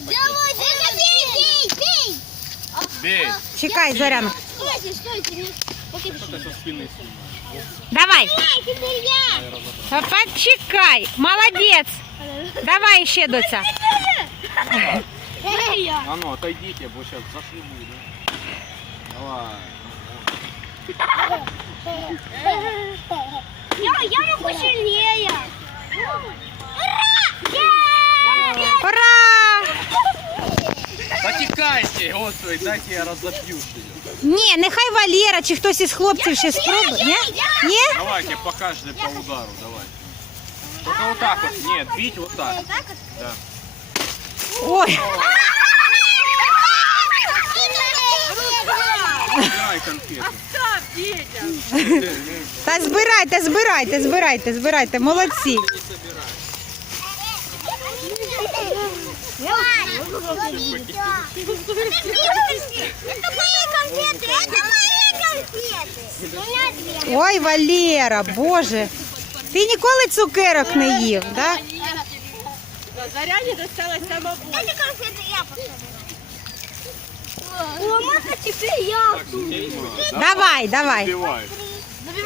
Давай, бей, бей, бей. Бей. Чекай, Зоряна. Стойте, стойте. Поки снимаешь? Давай. Почекай. Молодець. Давай ще, доця. Теперь я. А ну, отойдите, бо сейчас зашибу, да? Давай. Я, я могу сильнее. Потекайте, господи, дайте я разобью ее. Ні, нехай Валера чи хтось із хлопців ще спробує. Ні? Ні? Давайте по каждой по удару, давай. Только вот так вот, нет, бить вот так. Так вот. Да. Ой. Убирай конфеты. Та збирайте, збирайте, збирайте, збирайте. Молодці. Это мои конфеты, это мои конфеты. У меня две. Ой, Валера, Боже. Ти ніколи цукерок не їв, да? Заряне досталось самому. Эти конфеты я посажу. О, можно теперь я тут. Давай, давай. Убивай.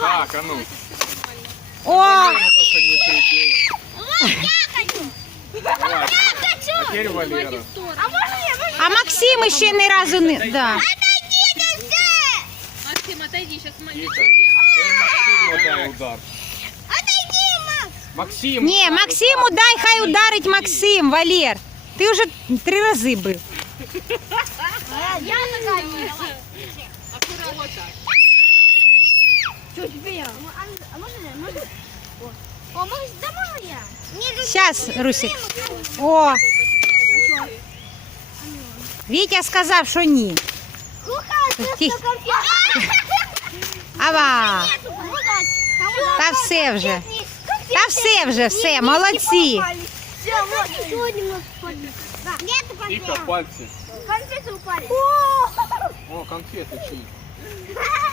Так, а ну. О, Только не прибей. Вот я хочу. Давай. Я А хочу. Теперь Валера. А можно я? Можно? а Максим ще ні разу не. Да. Отойдите все. Максим, отойди, сейчас Тихо. Теперь удар. Отойди, Макс. Максим. Ні, Максиму дай, хай ударить Максим, Валер. Ти вже три рази бив. Я такая. Аккуратно вот так. Что теперь я? А можно я? Можно? О, может, да можно я? Не люблю. Щас, Русик. О. Вітя сказав, що ні. Кухай, Тихо. что конфет. Ава. Нету, Та все вже. Та все вже, все, молодці. Все, вот, сегодня мы подписали. Нету Тихо, конфет. пальцы. Конфеты упали. О, конфеты чьи. Мои.